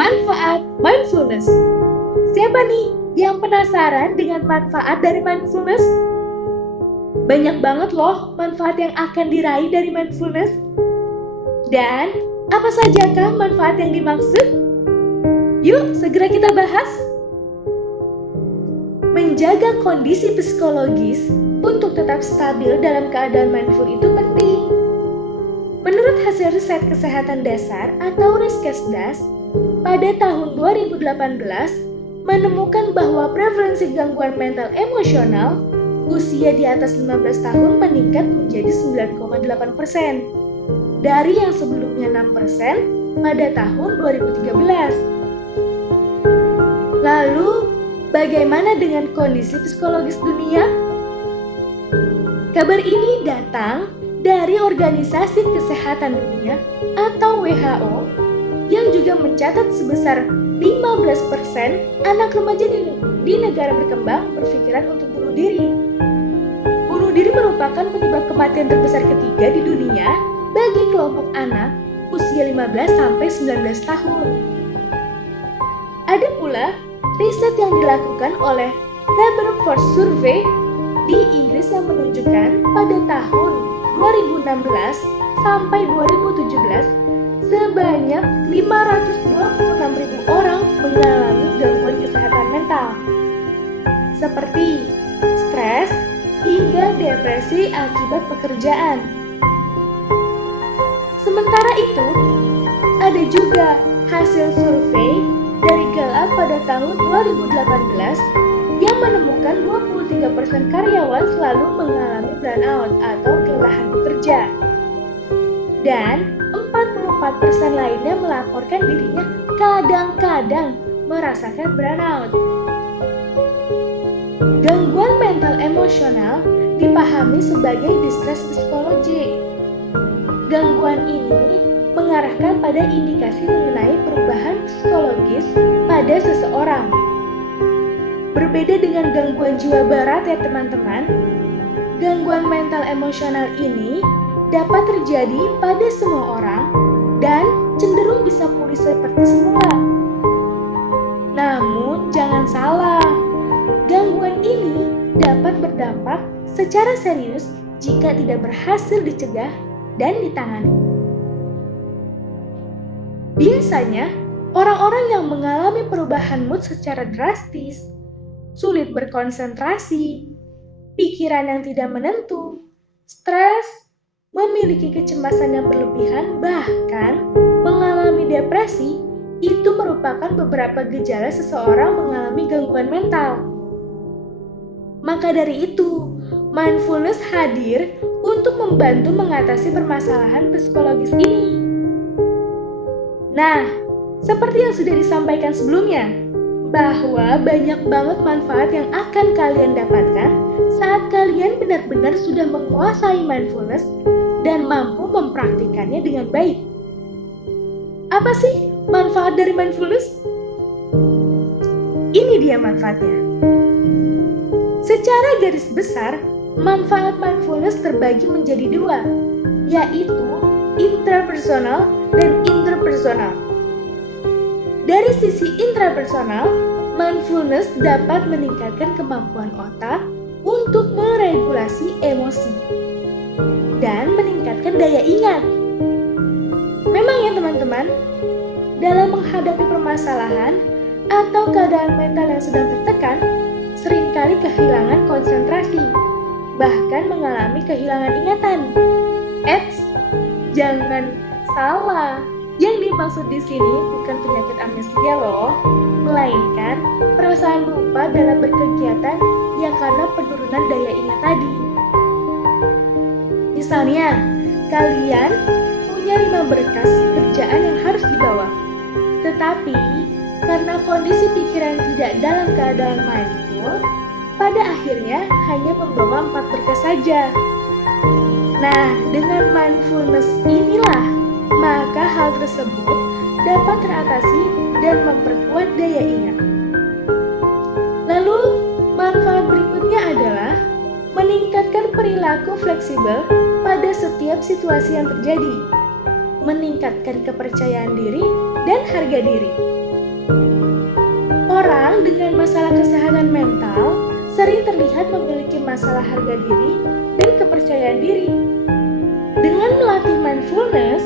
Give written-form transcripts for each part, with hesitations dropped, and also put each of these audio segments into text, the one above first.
Manfaat mindfulness. Siapa nih yang penasaran dengan manfaat dari mindfulness? Banyak banget loh manfaat yang akan diraih dari mindfulness. Dan apa sajakah manfaat yang dimaksud? Yuk segera kita bahas. Menjaga kondisi psikologis untuk tetap stabil dalam keadaan mindful itu penting. Menurut hasil riset kesehatan dasar atau Riskesdas, pada tahun 2018 menemukan bahwa prevalensi gangguan mental emosional usia di atas 15 tahun meningkat menjadi 9,8% dari yang sebelumnya 6% pada tahun 2013. Lalu, bagaimana dengan kondisi psikologis dunia? Kabar ini datang dari Organisasi Kesehatan Dunia atau WHO yang juga mencatat sebesar 15% anak remaja di negara berkembang berpikiran untuk bunuh diri. Bunuh diri merupakan penyebab kematian terbesar ketiga di dunia bagi kelompok anak usia 15-19 tahun. Ada pula riset yang dilakukan oleh Laboratory Survey di Inggris yang menunjukkan pada tahun 2016 sampai 2017 sebanyak 526.000 orang mengalami gangguan kesehatan mental seperti stres hingga depresi akibat pekerjaan. Sementara itu, ada juga hasil survei dari Gallup pada tahun 2018 yang menemukan 23% karyawan selalu mengalami burnout atau kelelahan bekerja. Dan 44% lainnya melaporkan dirinya kadang-kadang merasakan burnout. Gangguan mental emosional dipahami sebagai distress psikologi. Gangguan ini mengarahkan pada indikasi mengenai perubahan psikologis pada seseorang. Berbeda dengan gangguan jiwa berat ya teman-teman, gangguan mental emosional ini dapat terjadi pada semua orang dan cenderung bisa pulih seperti semula. Namun jangan salah, gangguan ini dapat berdampak secara serius jika tidak berhasil dicegah dan ditangani. Biasanya, orang-orang yang mengalami perubahan mood secara drastis, sulit berkonsentrasi, pikiran yang tidak menentu, stres, memiliki kecemasan yang berlebihan, bahkan mengalami depresi, itu merupakan beberapa gejala seseorang mengalami gangguan mental. Maka dari itu, mindfulness hadir untuk membantu mengatasi permasalahan psikologis ini. Nah, seperti yang sudah disampaikan sebelumnya, bahwa banyak banget manfaat yang akan kalian dapatkan saat kalian benar-benar sudah menguasai mindfulness dan mampu mempraktikannya dengan baik. Apa sih manfaat dari mindfulness? Ini dia manfaatnya. Secara garis besar, manfaat mindfulness terbagi menjadi dua, yaitu intrapersonal dan interpersonal. Dari sisi intrapersonal, mindfulness dapat meningkatkan kemampuan otak untuk meregulasi emosi dan meningkatkan daya ingat. Memang ya teman-teman, dalam menghadapi permasalahan atau keadaan mental yang sedang tertekan, seringkali kehilangan konsentrasi, bahkan mengalami kehilangan ingatan. Eits, jangan salah. Yang dimaksud di sini bukan penyakit amnesia loh, melainkan perasaan lupa dalam berkegiatan yang karena penurunan daya ingat tadi. Misalnya, kalian punya 5 berkas kerjaan yang harus dibawa, tetapi karena kondisi pikiran tidak dalam keadaan mindful, pada akhirnya hanya membawa 4 berkas saja. Nah, dengan mindfulness inilah maka hal tersebut dapat teratasi dan memperkuat daya ingat. Lalu, manfaat berikutnya adalah meningkatkan perilaku fleksibel pada setiap situasi yang terjadi, meningkatkan kepercayaan diri dan harga diri. kesehatan mental sering terlihat memiliki masalah harga diri dan kepercayaan diri. Dengan melatih mindfulness,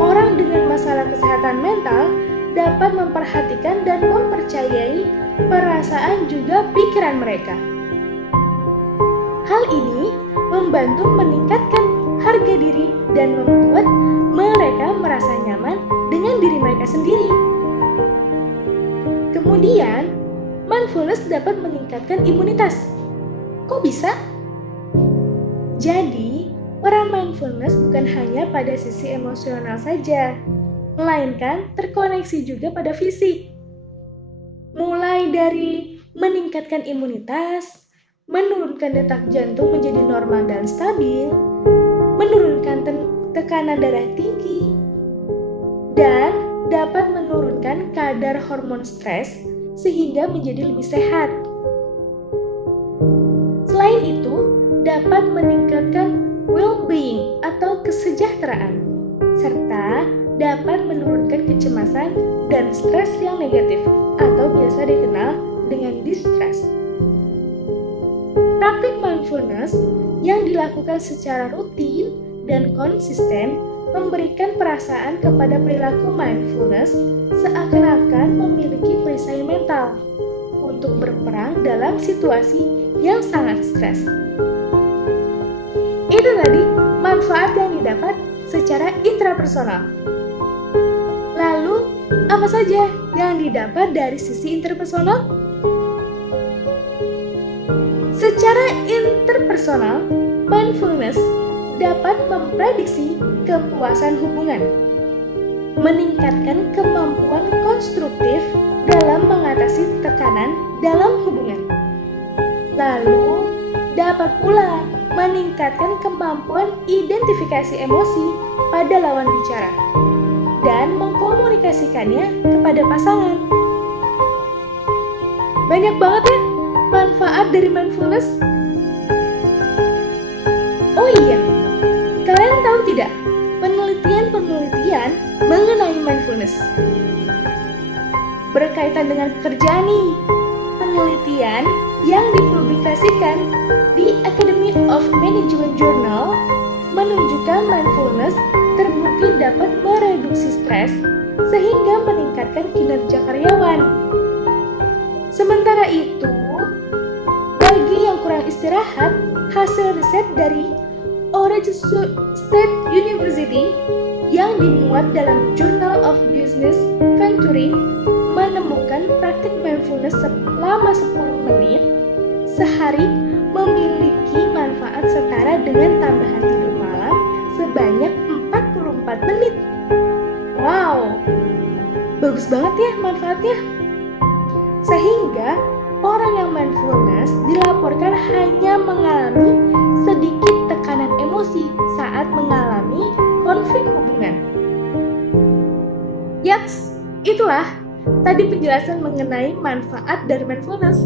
orang dengan masalah kesehatan mental dapat memperhatikan dan mempercayai perasaan juga pikiran mereka. Hal ini membantu meningkatkan harga diri dan membuat mereka merasa nyaman dengan diri mereka sendiri. Kemudian, mindfulness dapat meningkatkan imunitas. Kok bisa? Jadi, peran mindfulness bukan hanya pada sisi emosional saja, melainkan terkoneksi juga pada fisik. Mulai dari meningkatkan imunitas, menurunkan detak jantung menjadi normal dan stabil, menurunkan tekanan darah tinggi, dan dapat menurunkan kadar hormon stres sehingga menjadi lebih sehat. Selain itu, dapat meningkatkan well-being atau kesejahteraan, serta dapat menurunkan kecemasan dan stres yang negatif atau biasa dikenal dengan distress. Praktik mindfulness yang dilakukan secara rutin dan konsisten memberikan perasaan kepada perilaku mindfulness seakan-akan memiliki perisai mental untuk berperang dalam situasi yang sangat stres. Itu tadi manfaat yang didapat secara intrapersonal. Lalu, apa saja yang didapat dari sisi interpersonal? Secara interpersonal, mindfulness dapat memprediksi kepuasan hubungan, meningkatkan kemampuan konstruktif dalam mengatasi tekanan dalam hubungan. Lalu, dapat pula meningkatkan kemampuan identifikasi emosi pada lawan bicara dan mengkomunikasikannya kepada pasangan. Banyak banget ya manfaat dari mindfulness. Oh iya, kalian tahu tidak penelitian mengenai mindfulness berkaitan dengan pekerjaan nih. Penelitian yang dipublikasikan di Academy of Management Journal menunjukkan mindfulness terbukti dapat mereduksi stres sehingga meningkatkan kinerja karyawan. Sementara itu, bagi yang kurang istirahat, hasil riset dari Oregon State University yang dimuat dalam Journal of Business Venturing menemukan praktik mindfulness selama 10 menit sehari memiliki manfaat setara dengan tambahan tidur malam sebanyak 44 menit. Wow, bagus banget ya manfaatnya. Sehingga orang yang mindfulness dilaporkan hanya mengalami sedikit tekanan emosi saat mengalami konflik hubungan. Yaks, itulah tadi penjelasan mengenai manfaat dari mindfulness.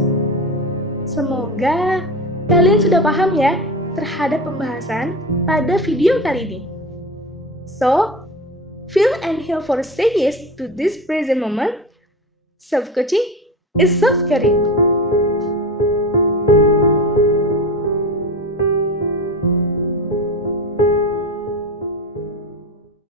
Semoga kalian sudah paham ya terhadap pembahasan pada video kali ini. So, feel and heal for say yes to this present moment. Self-coaching is self-caring.